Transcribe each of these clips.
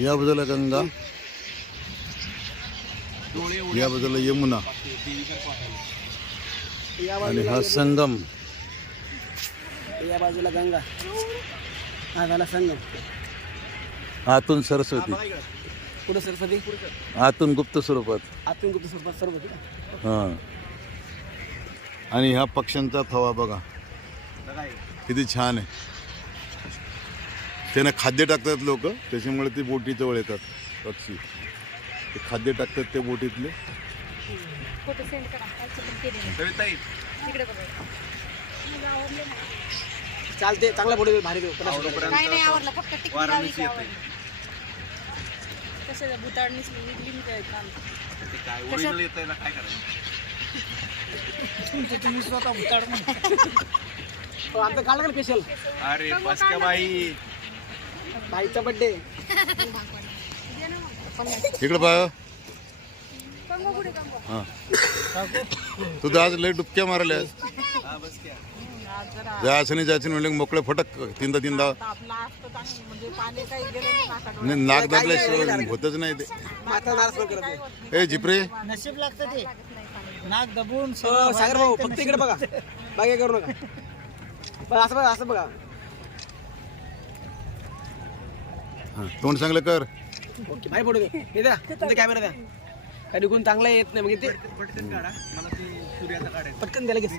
या बाजूला गंगा या बाजूला यमुना. आणि हा संगम. या बाजूला गंगा. हा झाला संगम. आतून सरस्वती. पुढे सरस्वती? आतून गुप्त स्वरूपात. आतून गुप्त सरस्वती सरस्वती हा. आणि ह्या पक्ष्यांचा थवा बघा. किती छान आहे. त्यांना खाद्य टाकतात लोक त्याच्यामुळे ते बोटीजवळ येतात पक्षी. ते खाद्य टाकतात त्या बोटीतले. फोटो सेंड करा. कालचं पण केलेलं. तिकडे बघा चालते चांगला फोटो भारी देऊ. हो, आमचं काढलं का स्पेशल अरे बाई. बाईचा बर्थडे इकडे हा. तू तर आज लय डुबक्या मारल्या हा बस क्या जायचं नाही जायचं की मोकळं फटक. तीनदा तीनदा. नाही नाक दाबल्याशिवाय होतच नाही ते. ए जिप्रे. नशीब लागतं ते. नाक दबून हो, सागर भाऊ फक्त इकडे बघा. बागे करू नका. बघा असं बघा असं बघा. हा, तोंड चांगलं कर. ओके फोटो दे. हे द्या तुमचा कॅमेरा द्या. काही कोण चांगला येत नाही मग ते पटकन काढा. मला ती सूर्याचा काढायचा. पटकन द्यायला घेस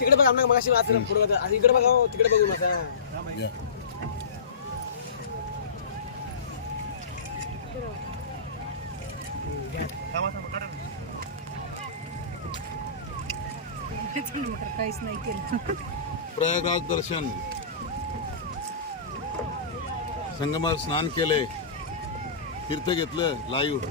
तिकडे बघा आमना मगाशी वाचलं पुढे असं इकडे बघा हो, तिकडे बघू माझा काहीच नाही केलं प्रयागराज दर्शन. संगमात स्नान केले. तीर्थ घेतलं लाईव्ह.